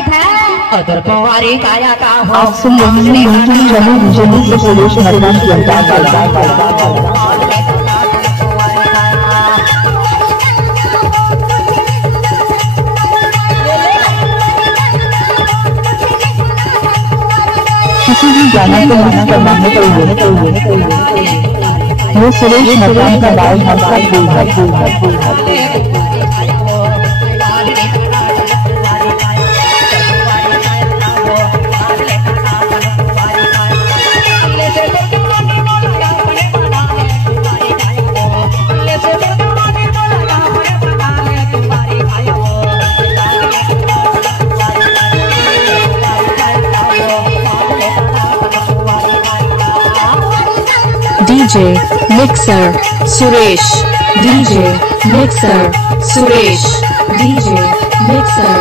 Other कुंवारी काया का हो। आप सुन रहे हैं जमीन सुरेश नरवान की किसी भी गाना को मना करवाने के लिए वो सुरेश नरवान का बाल DJ Mixer Suresh, DJ Mixer Suresh, DJ Mixer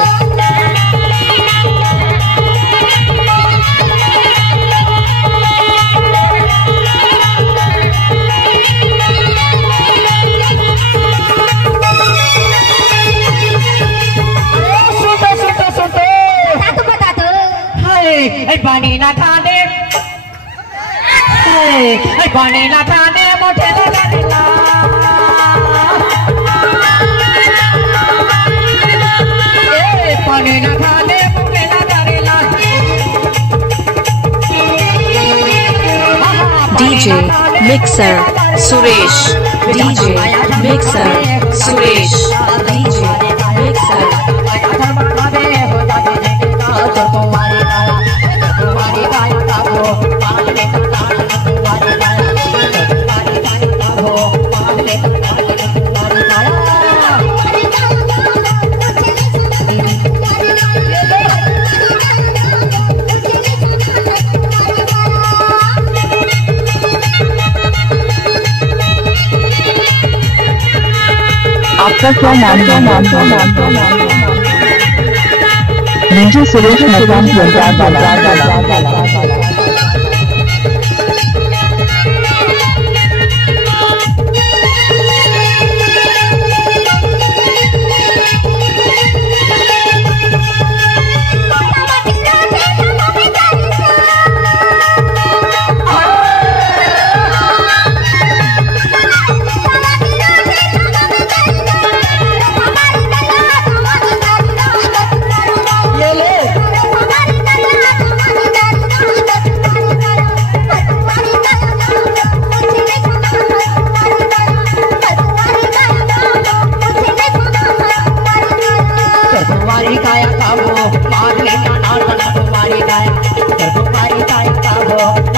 पानी ना खाने पानी ना खाने मोटे लगेला पानी ना खाने मोटे लगेला DJ Mixer Suresh, DJ Mixer Suresh, DJ Mixer आपका क्या नाम मुझे सुरेश नरवान की काया का हो, मार लेना ना तुम्हारी काया, तुम्हारी काया का हो।